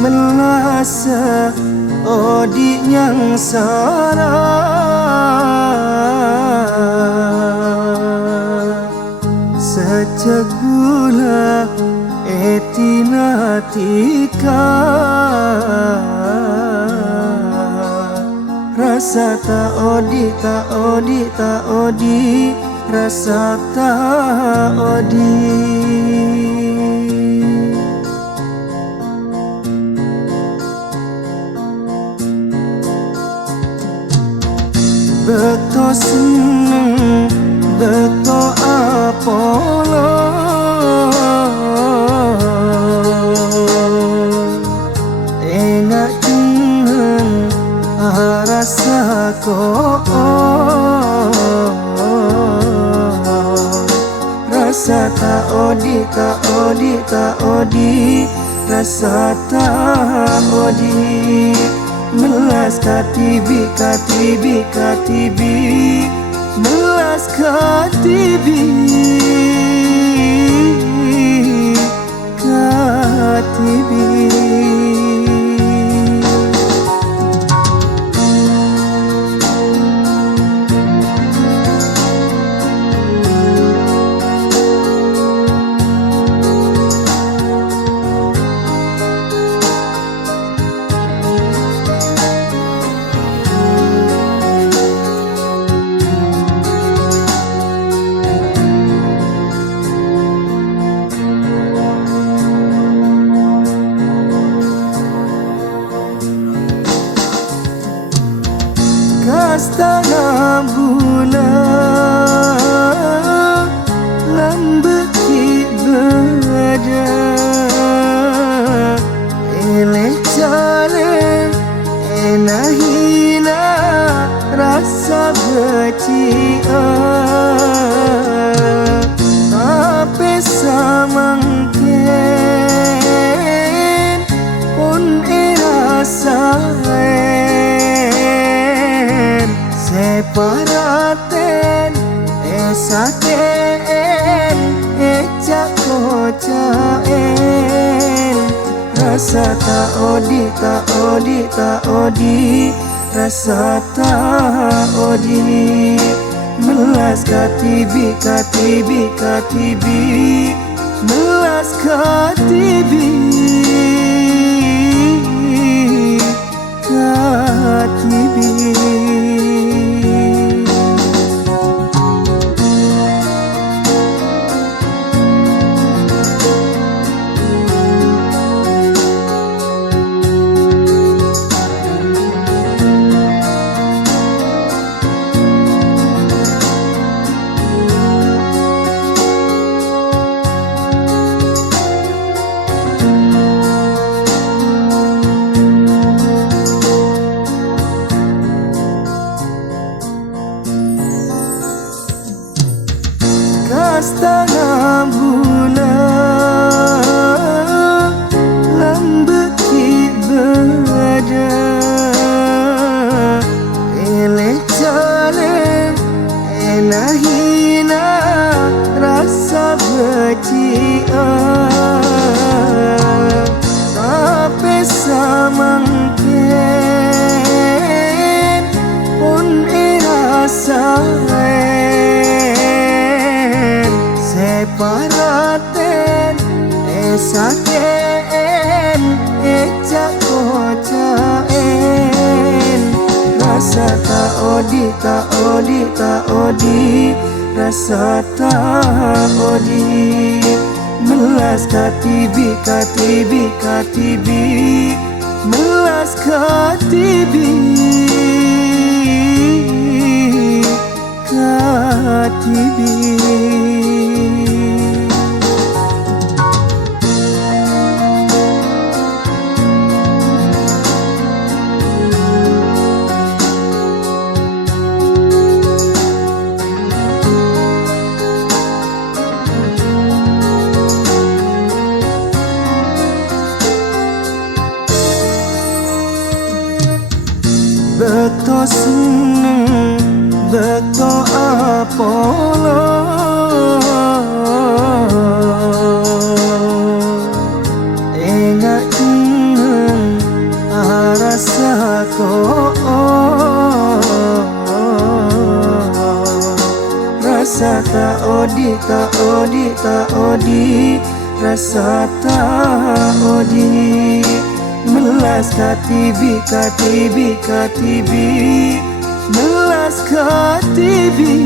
melasa odi yang sarah sejak gula etinatika rasa tak odi rasa tak odi. Beto seneng, beto apolo enak jeneng rasa ko rasa tak odi rasa tak odi. Melas katibi melas katibi Kastana bula lambeki beda eleh cale enahina rasa becia tapi samangken pun rasa separaten esaken ecakocaen rasa tak odi rasa tak odi. Melas katibi melas katibi Kastana bula lambeki beda eleh cale enahina rasa becia tapi samangken pun rasa separaten esaken ecakocaen rasa tak odi rasa tak odi. Melas katibi melas katibi beto seneng, beto apolo enak jeneng rasa tak odi, tak odi, tak odi, rasa tak odi. Melas katibi, katibi, katibi, melas katibi.